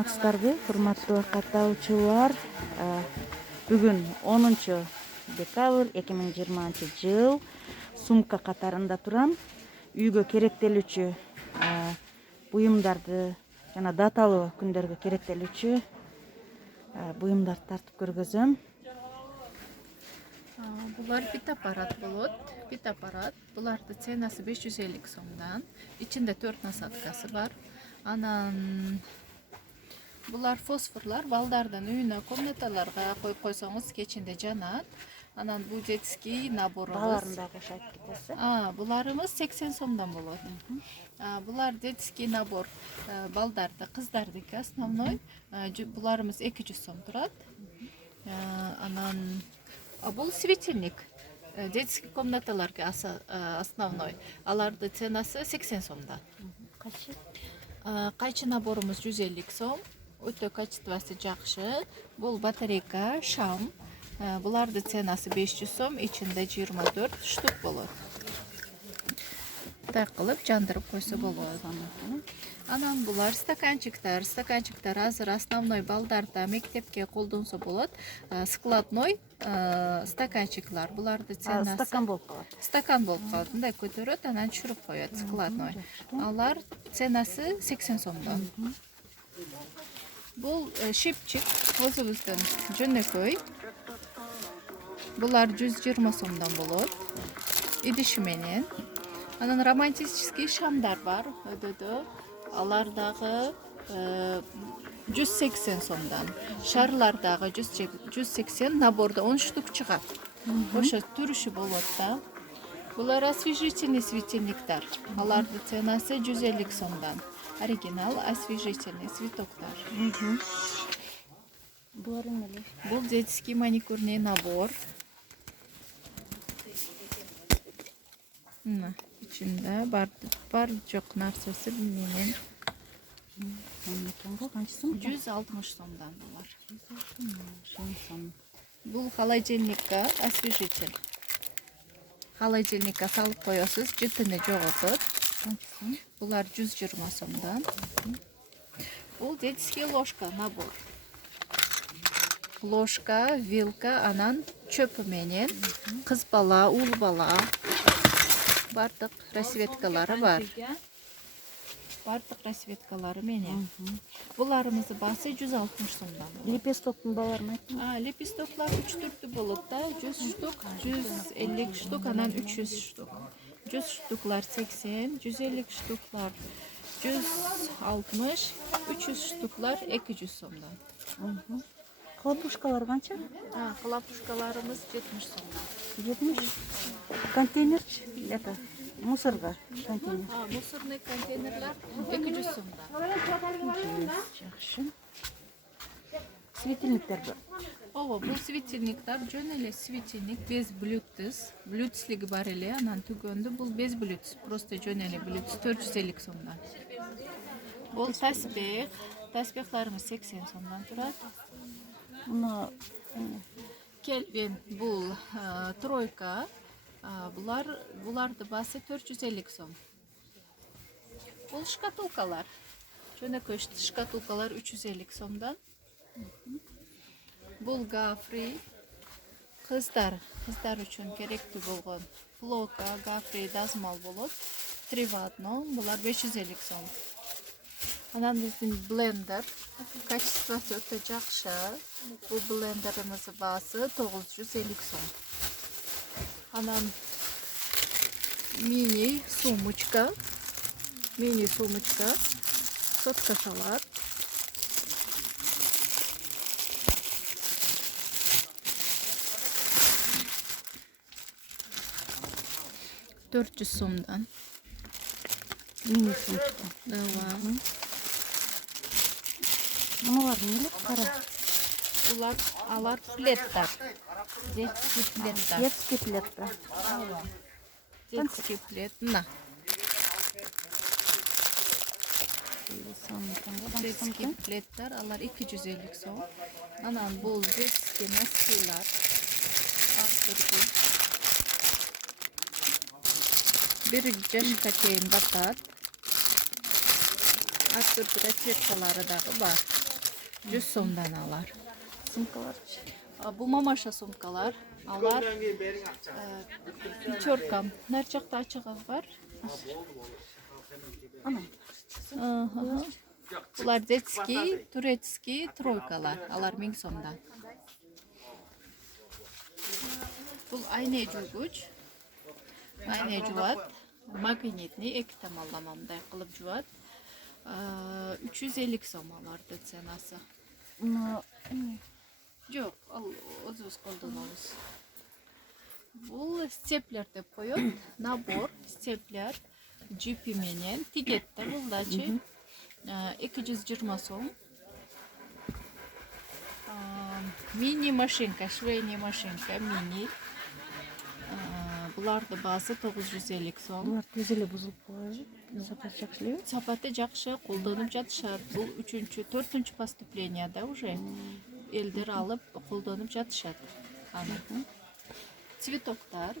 саламатсыздарбы, урматтуу катталуучулар. Бүгүн 10 декабрь 2020 жыл. Сумка катарында турам. Үйгө керектелүүчү буюмдарды жана даталуу күндөргө керектелүүчү буюмдарды тартып көргөзөм. Булар фитоаппарат болот. Фитоаппарат. Буларды ценасы 550 сомдон. Ичинде 4 насадкасы бар. Анан булар фосфорлар балдардын үйүнө, комнаталарга коюп койсоңуз кечинде жанат. Анан бул жетиский наборубуз. Бааларындагы кошойт кетеси. Буларыбыз 80 сомдон болот. Булар детский набор. Балдарды, кыздардыкы основной. Буларыбыз 200 сом турат. Анан бул светильник. Детский комнаталарга основной. Аларды ценасы 80 сомдон. Кайчы наборумуз 150 сом. Өтө качествосы жакшы. Бул батарейка, шам. Буларды ценасы 500 сом, ичинде 24 штук болот. Так кылып жандырып койсо болот. Анан булар стаканчиктар. Стаканчиктар азыр основной балдарда мектепке колдонсо болот. Складной стаканчиклар. Буларды ценасы Стакан болуп калат. Стакан болуп калат. Мындай көтөрөт, анан түшүрүп коет. Складной. Алар ценасы 80 сомдон. Бул шипчик өзүбүздүн жөнөкөй. Булар 120 сомдон болот. Идиши менен. Анан романтический шамдар бар өдөдө. Алар дагы 180 сомдон. Шарлар дагы 180, набордо 10 штук чыгат. Ошо түрүшү болот да. Булар освежительный светильниктер. Алардын ценасы 150 сомдон. Оригинал освежительный цветоктар. Булар эмне? Бул детский маникюрный набор. Ичинде бар жок нарсасы менен 160 сомдон булар. Бул холодильникка освежитель. Холодильникка салып коесуз, жытыны жоготот. Булар 120 сомдон. Бул детский ложка набор. Ложка, вилка, анан чөпү менен кыз бала, уул бала бардык расветкалары бар. Бардык расветкалары менен. Буларыбыздын баасы 160 сомдон. Лепестоктун бааларын айтыңыз. Лепестоклар 3 түрдүү болот да. 100 штук, 150 штук, анан 300 штук. 100 штуклар 80, 150 штуклар 160, 300 штуклар 200 сомдон. Хлопушкалар канча? Хлопушкаларыбыз 70 сомдон. 70. Контейнер, это мусорга контейнер. Мусорный контейнерлер 200 сомдон. Жакшы. Светильниктер бар. Бул светильниктер жөн эле светильник без Bluetooth. Bluetooth'лиги бар эле, анан түгөндө бул без Bluetooth. Просто жөн эле Bluetooth 450 сомдон. Бул таспех. Таспехларыбыз 80 сомдон турат. Мына Kelvin бул тройка. Буларды баасы 450 сом. Бул шкатулкалар. Жөнөкөй шкатулкалар 350 сомдон. Бул гафри. Кыздар үчүн керектүү болгон флока, гафри, дазмал болот. 3 в 1. Булар 550 сом. Анан биздин блендер. Качествосы өтө жакшы. Бул блендерибиздин баасы 950 сом. Анан мини сумочка. Сотка салат. $400 сомдон. мини сумочка. Мунулар эмне? Кара. Алар плеттер. Детский плеттер. Детский плетка. Детский плед. На. Детский плеттер. Алар 250 сом. Анан бул детский носкилар. Bir жашка чейин батат. Ар түрдүү расветкалары дагы бар. 100 сомдан алар. Сумкалар. Bu mamaşa sumkalar. Alar пятеркам. Нар жақта açığı var. Ana. Aha. Bunlar детский, турецкий, тройкалар. Алар 1000 сомдан. Бұл айне жугуч. Айне жуат. Магнитный эки тамалламамдай кылып жуат. 350 сом аларды ценасы. Bunu Жоқ, ал өзүбүз колдонобуз. Бул степлер деп коет. Набор степлер жипи менен тигет да булдачы. 220 сом. Мини машинка, швейный машинка, мини. Буларды басы 950 сом. bunlar tezeli bozulup koyuyor. Zaten çakışlıyor. Сапаты жакшы, колдонуп жатышат. Бул 3-чү, 4-чү поступленияда уже элдер алып колдонуп жатышат. Аны. Цветоктар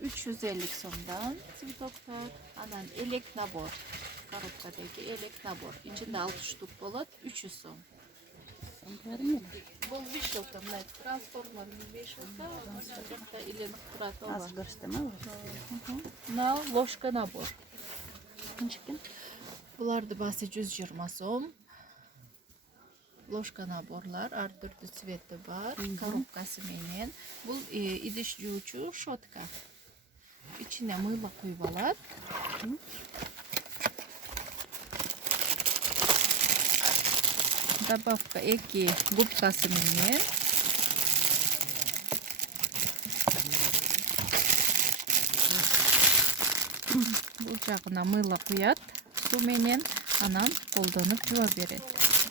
350 сомдан цветоктар. Анан элек набор. Коробкадагы элек набор. Ичинде 6 штук болот, 300 сом. Бул вешалка, мына трансформер вешалка. Жакта иленип турат ооба. Az gösterme. На ложка набор. Кончикин. Буларды басы 120 сом. Ложка наборлар, ар түрдүү цвети бар, коробкасы менен. Бул идиш жуучу шотка. Ичине мыло куюп алат. Добавка 2 губкасы менен. Бул жагына мыло куят, суу менен, анан колдонуп жуа берет.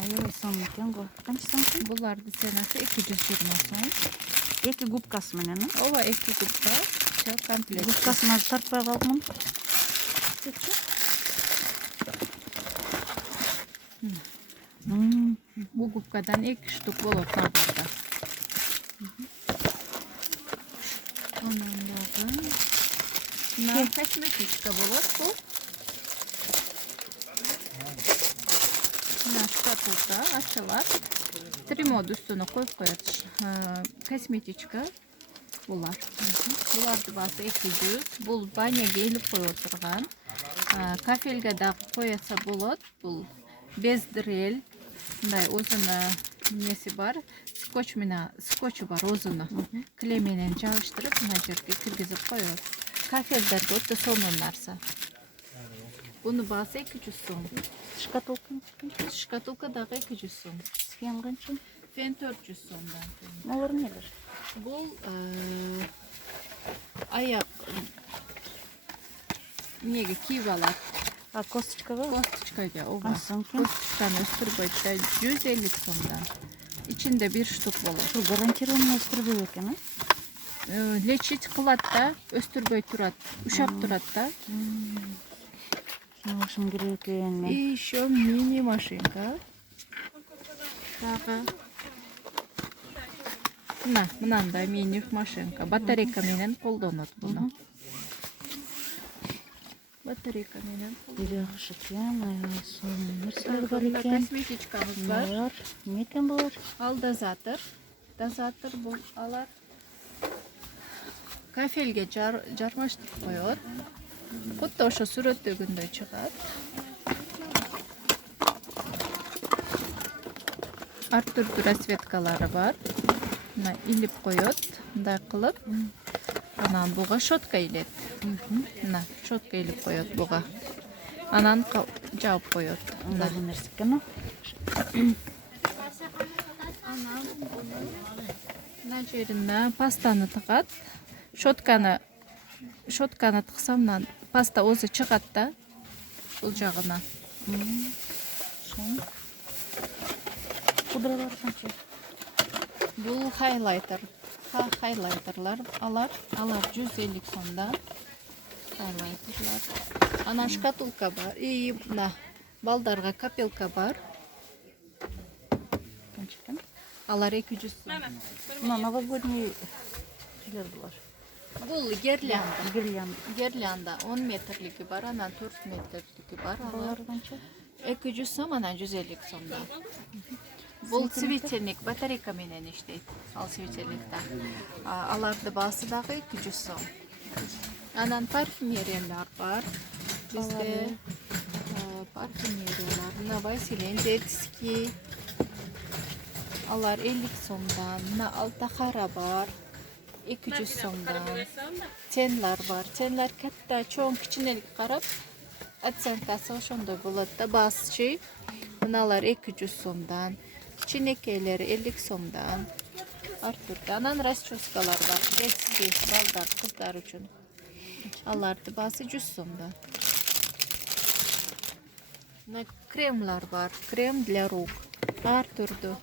Ayol son mükemmel bu. Kaç santim? Буларды ценасы 220 сом. İki gubkas mı ne? Ова 2 губка, все комплект. Gubkasını tartmaya kalkmam. Бул губкадан 2 штук болот наборда. Анан дагы на косметичка болот бул. Мына шкатулка ачылат. Тримод үстүнө коюп коет. Косметичка булар. Буларды басы 200. Бул баняга илип коюп турган. Кафелге дагы коятса болот. Бул без дрель. Мындай өзүнө несі бар. Скотчу бар өзүнө. Клей менен жабыштырып, мына жерге киргизип коет. Кафелдерге өтө сонун нарса. Буну басы 200 сом. Şkatulka. Шкатулка дагы 200 сом. Fiyam kaçı? Фен 400 сомдан. Ne olur neler? Бул аяк неге кийип алат. A kostочкага? Косточкага, ооба. Kaç santim? Косточканы өстүрбөйт да 150 сомдан. Ичинде 1 штук болот. Şu garantированно өстүрбөй экен, Лечить кылат да, өстүрбөй турат, ушап турат да. Сыңышым керек экен мен. И еще мини машинка. Дагы. Мынандай мини машинка. Батарейка менен колдонот буну. Батарейка менен колдонот. Жакшы экен, нерселер бар экен. Косметичкабыз бар. Бар. Не экен булар? Ал дозатор. Дозатор бул алар. Кафелге жармаштырып коет. Хутта ошо сүрөттөгүндөй чыгат. Ар түрдүү расцветкалары бар. Мына илип коет, мындай кылып. Анан буга шотка илет. Мына шотка илип коет буга. Анан жаап коет. Мындай нерсе экен. Анан мына жерине пастаны тыгат. Шотканы тыксам, паста өзү чыгат да. Бул жагына. Пудралар канча? Бул хайлайтерлар алар 150 сомдан. Хайлайтерлар. Анан шкатулка бар. И мына балдарга капелка бар. Канча экен? Алар 200 сом. Мына новогодний şeyler булар. Бул гирлянда 10 метрлиги бар, анан 4 метрлиги бар. Алар Балар канча? 200 сом, анан 150 сомдан. Бул светильник батарейка менен иштейт. Ал светильникта. Аларды баасы дагы 200 сом. Анан парфюмериялар бар. Бизде парфюмериялар, мына Василий детский. Алар 50 сомдан. Мына Алтахара бар. 200 сомдан. Тенлар бар. Тенлар катта, чоң, кичинелик карап, оценкасы ошондой болот да, баасчы. Мыналар 200 сомдан. Кичинекейлери 50 сомдан. Ар түрдүү. Анан расческалар бар. Детский балдар, кыздар үчүн. Аларды баасы 100 сомдан. Мына кремлар бар. Крем для рук. Ар түрдүү.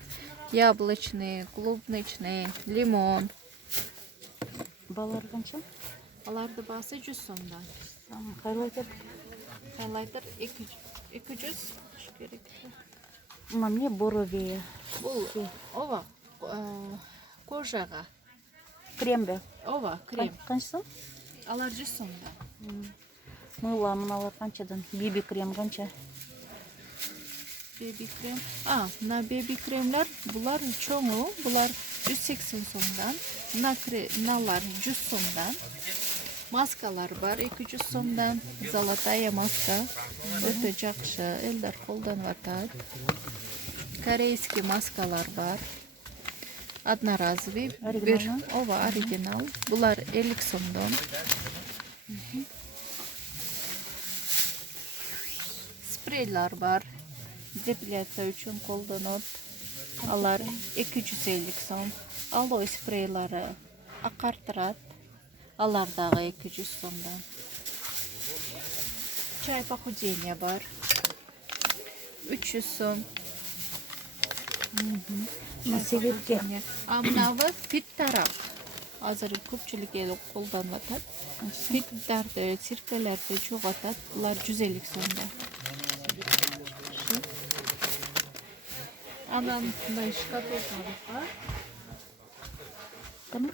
Яблочный, клубничный, лимон. Балар канча? Аларды баасы 100 сомдан. Хайлайтер. Хайлайтер 200 керек. Мына эмне боровея. Бул ова кожага. Крембе. Ова крем. Канча сом? Алар 100 сомдан. Мыла мыналар канчадан? Биби крем канча? Baby крем. Мына baby кремлер, булар чоңу, булар 180 сомдан. Мыналар 100 сомдан. Маскалар бар 200 сомдан. Золотая маска. Өтө жакшы, элдер колдонуп атат. Корейский маскалар бар. Одноразовый. Ова оригинал. Булар 50 сомдон. Спрейлар бар. Депиляция үчүн колдонот. Алар 250 сом. Алой спрейлары акартырат. Алар дагы 200 сомдан. Чай похудения бар. 300 сом. Себепке. Мынабы фит тарап. Азыр көпчүлүк эл колдонуп атат. Фиттарды, сиркелерди чоготат. Булар 150 сомдан. Анан мындай шкатулкалар бар. Кана?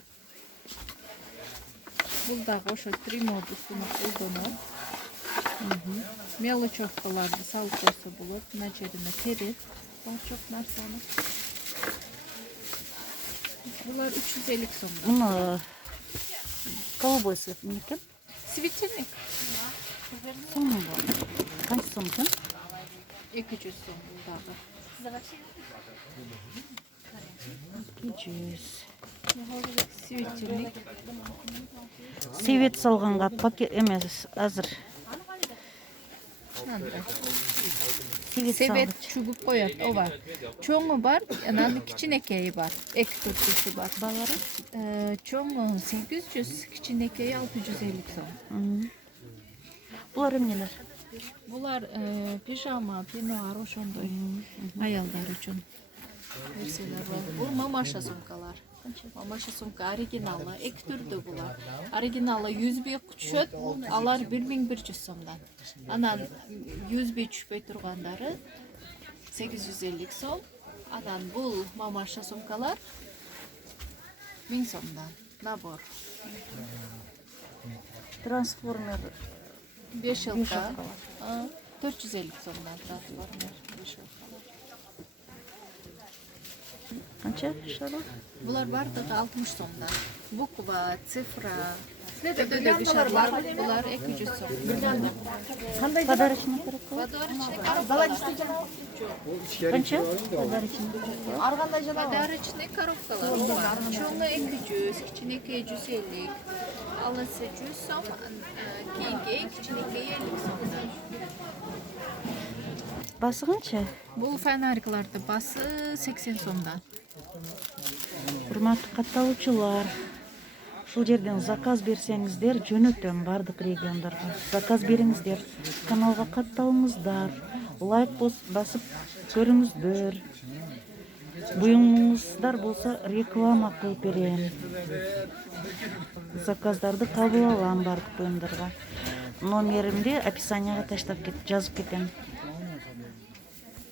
Бул дагы ошо тримодусуна колдонот. Мелочевкаларды салып койсо болот. Мына жерине терет. Бачок нарсаны. Булар 350 сом. Мына колбасы эмнекен? Светильник. Сомы бар. Канча сом экен? 200 сом бул дагы. 200. Светильник. Свет салганга пакет эмес азыр. Андай. Свет Себет салгыч. чугуп коет. Ова. Чоңу бар, анан кичинекейи бар. Эки түрдүүсү бар. Балары? Чоңу 800, кичинекейи 650 сом. Булар эмнелер? Булар пижама, пенуар ошондой аялдар үчүн версиялар бар. Бул мамаша сумкалар. Мамаша сумка оригиналы, эки түрдүү булар. Оригиналы 100 бий түшөт, алар 1100 сомдан. Анан 100 бий түшпөй тургандары 850 сом. Анан бул мамаша сумкалар 1000 сомдан. Набор. Трансформер 5 жылга 450 сомдан трансформер 5 жылга. канча шара? Булар бардыгы 60 сомдан. Буква, цифра, өтөдөгү шарлар булар 200 сом. Подарочный керек болот. Канча? Подарочный коробкалар бар. Чоңу 200, кичинекейи 150. Алысы 100 сом, кийинки кичинекейи 50 сомдан. Басы канча? Бул фонарикаларды басы 80 сомдан. Урматтуу катталуучулар, ушул жерден заказ берсеңиздер жөнөтөм бардык региондорго. Заказ бериңиздер, каналга катталыңыздар, лайк басып көрүңүздөр. Буюңуңуздар болсо реклама кылып берем. Заказдарды кабыл алам бардык буюмдарга. Номеримди описанияга таштап жазып кетем.